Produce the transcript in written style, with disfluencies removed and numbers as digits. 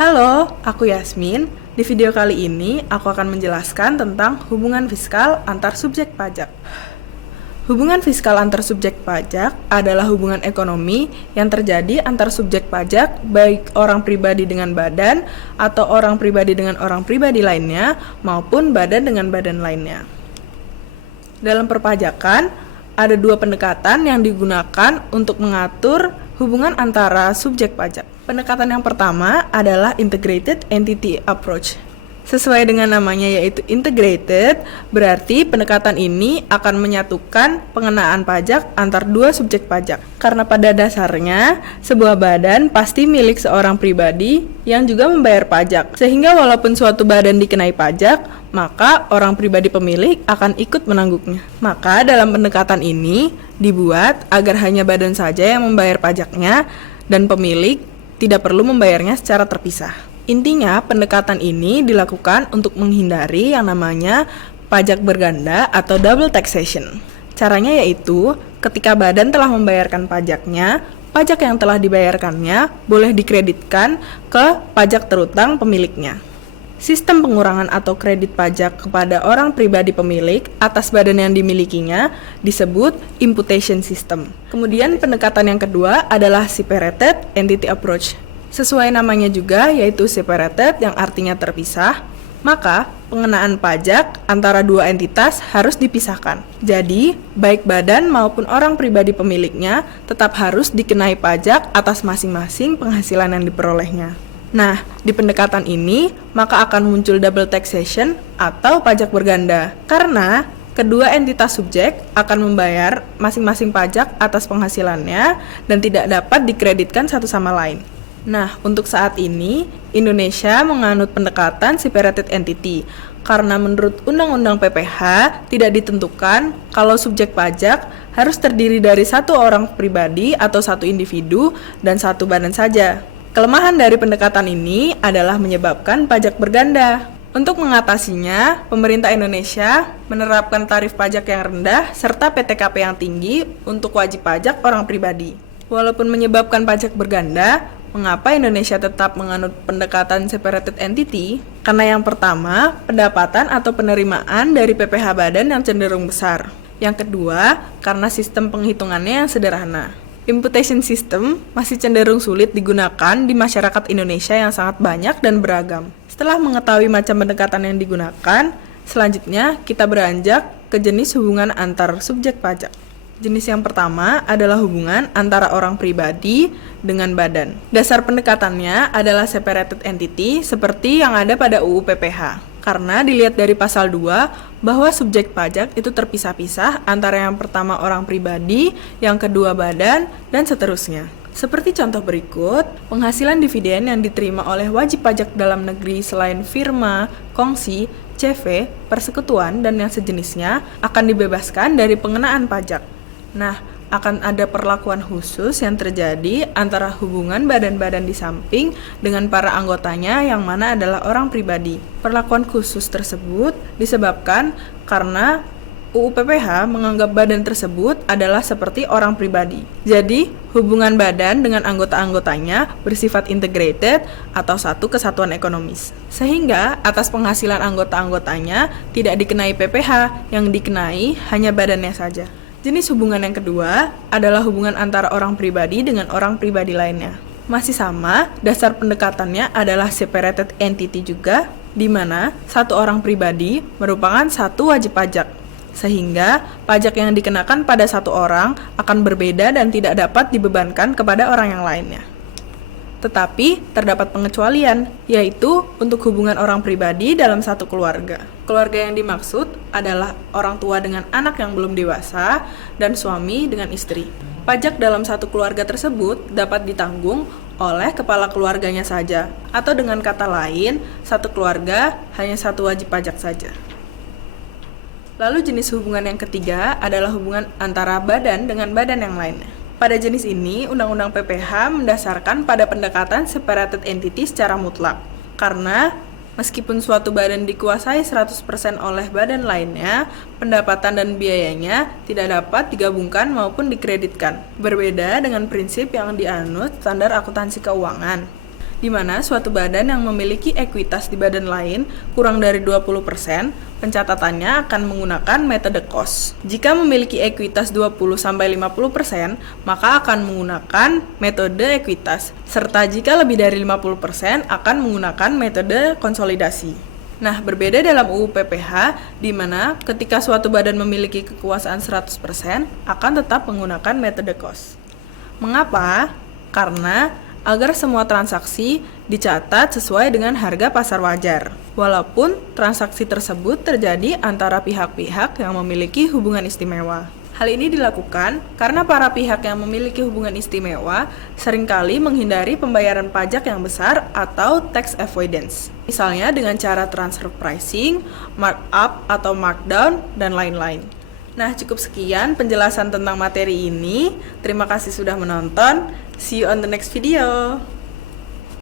Halo, aku Yasmin. Di video kali ini, aku akan menjelaskan tentang hubungan fiskal antar subjek pajak. Hubungan fiskal antar subjek pajak adalah hubungan ekonomi yang terjadi antar subjek pajak, baik orang pribadi dengan badan atau orang pribadi dengan orang pribadi lainnya, maupun badan dengan badan lainnya. Dalam perpajakan, ada dua pendekatan yang digunakan untuk mengatur hubungan antara subjek pajak. Pendekatan yang pertama adalah Integrated Entity Approach. Sesuai dengan namanya yaitu integrated, berarti pendekatan ini akan menyatukan pengenaan pajak antar dua subjek pajak. Karena pada dasarnya, sebuah badan pasti milik seorang pribadi yang juga membayar pajak. Sehingga walaupun suatu badan dikenai pajak, maka orang pribadi pemilik akan ikut menanggungnya. Maka dalam pendekatan ini dibuat agar hanya badan saja yang membayar pajaknya dan pemilik tidak perlu membayarnya secara terpisah. Intinya, pendekatan ini dilakukan untuk menghindari yang namanya pajak berganda atau double taxation. Caranya yaitu, ketika badan telah membayarkan pajaknya, pajak yang telah dibayarkannya boleh dikreditkan ke pajak terutang pemiliknya. Sistem pengurangan atau kredit pajak kepada orang pribadi pemilik atas badan yang dimilikinya disebut imputation system. Kemudian pendekatan yang kedua adalah separated entity approach. Sesuai namanya juga yaitu separated yang artinya terpisah, maka pengenaan pajak antara dua entitas harus dipisahkan. Jadi, baik badan maupun orang pribadi pemiliknya tetap harus dikenai pajak atas masing-masing penghasilan yang diperolehnya. Nah, di pendekatan ini, maka akan muncul double taxation atau pajak berganda. Karena kedua entitas subjek akan membayar masing-masing pajak atas penghasilannya dan tidak dapat dikreditkan satu sama lain. Nah, untuk saat ini, Indonesia menganut pendekatan separated entity karena menurut Undang-Undang PPH tidak ditentukan kalau subjek pajak harus terdiri dari satu orang pribadi atau satu individu dan satu badan saja. Kelemahan dari pendekatan ini adalah menyebabkan pajak berganda. Untuk mengatasinya, pemerintah Indonesia menerapkan tarif pajak yang rendah serta PTKP yang tinggi untuk wajib pajak orang pribadi. Walaupun menyebabkan pajak berganda, mengapa Indonesia tetap menganut pendekatan separated entity? Karena yang pertama, pendapatan atau penerimaan dari PPh badan yang cenderung besar. Yang kedua, karena sistem penghitungannya yang sederhana. Imputation system masih cenderung sulit digunakan di masyarakat Indonesia yang sangat banyak dan beragam. Setelah mengetahui macam pendekatan yang digunakan, selanjutnya kita beranjak ke jenis hubungan antar subjek pajak. Jenis yang pertama adalah hubungan antara orang pribadi dengan badan. Dasar pendekatannya adalah separated entity seperti yang ada pada UU PPH. Karena dilihat dari pasal 2 bahwa subjek pajak itu terpisah-pisah antara yang pertama orang pribadi, yang kedua badan, dan seterusnya. Seperti contoh berikut, penghasilan dividen yang diterima oleh wajib pajak dalam negeri selain firma, kongsi, CV, persekutuan, dan yang sejenisnya akan dibebaskan dari pengenaan pajak. Nah, akan ada perlakuan khusus yang terjadi antara hubungan badan-badan di samping dengan para anggotanya yang mana adalah orang pribadi. Perlakuan khusus tersebut disebabkan karena UU PPH menganggap badan tersebut adalah seperti orang pribadi. Jadi, hubungan badan dengan anggota-anggotanya bersifat integrated atau satu kesatuan ekonomis. Sehingga atas penghasilan anggota-anggotanya tidak dikenai PPH, yang dikenai hanya badannya saja. Jenis hubungan yang kedua adalah hubungan antara orang pribadi dengan orang pribadi lainnya. Masih sama, dasar pendekatannya adalah separated entity juga, di mana satu orang pribadi merupakan satu wajib pajak. Sehingga pajak yang dikenakan pada satu orang akan berbeda dan tidak dapat dibebankan kepada orang yang lainnya. Tetapi terdapat pengecualian, yaitu untuk hubungan orang pribadi dalam satu keluarga. Keluarga yang dimaksud adalah orang tua dengan anak yang belum dewasa dan suami dengan istri. Pajak dalam satu keluarga tersebut dapat ditanggung oleh kepala keluarganya saja, atau dengan kata lain, satu keluarga hanya satu wajib pajak saja. Lalu jenis hubungan yang ketiga adalah hubungan antara badan dengan badan yang lainnya. Pada jenis ini, Undang-Undang PPH mendasarkan pada pendekatan separated entity secara mutlak. Karena meskipun suatu badan dikuasai 100% oleh badan lainnya, pendapatan dan biayanya tidak dapat digabungkan maupun dikreditkan. Berbeda dengan prinsip yang dianut standar akuntansi keuangan. di mana suatu badan yang memiliki ekuitas di badan lain kurang dari 20%, pencatatannya akan menggunakan metode cost. Jika memiliki ekuitas 20-50%, maka akan menggunakan metode ekuitas, serta jika lebih dari 50% akan menggunakan metode konsolidasi. Nah, berbeda dalam UU PPH, di mana ketika suatu badan memiliki kekuasaan 100%, akan tetap menggunakan metode cost. Mengapa? Karena agar semua transaksi dicatat sesuai dengan harga pasar wajar, walaupun transaksi tersebut terjadi antara pihak-pihak yang memiliki hubungan istimewa. Hal ini dilakukan karena para pihak yang memiliki hubungan istimewa seringkali menghindari pembayaran pajak yang besar atau tax avoidance, misalnya dengan cara transfer pricing, markup atau markdown, dan lain-lain. Nah, cukup sekian penjelasan tentang materi ini. Terima kasih sudah menonton. See you on the next video.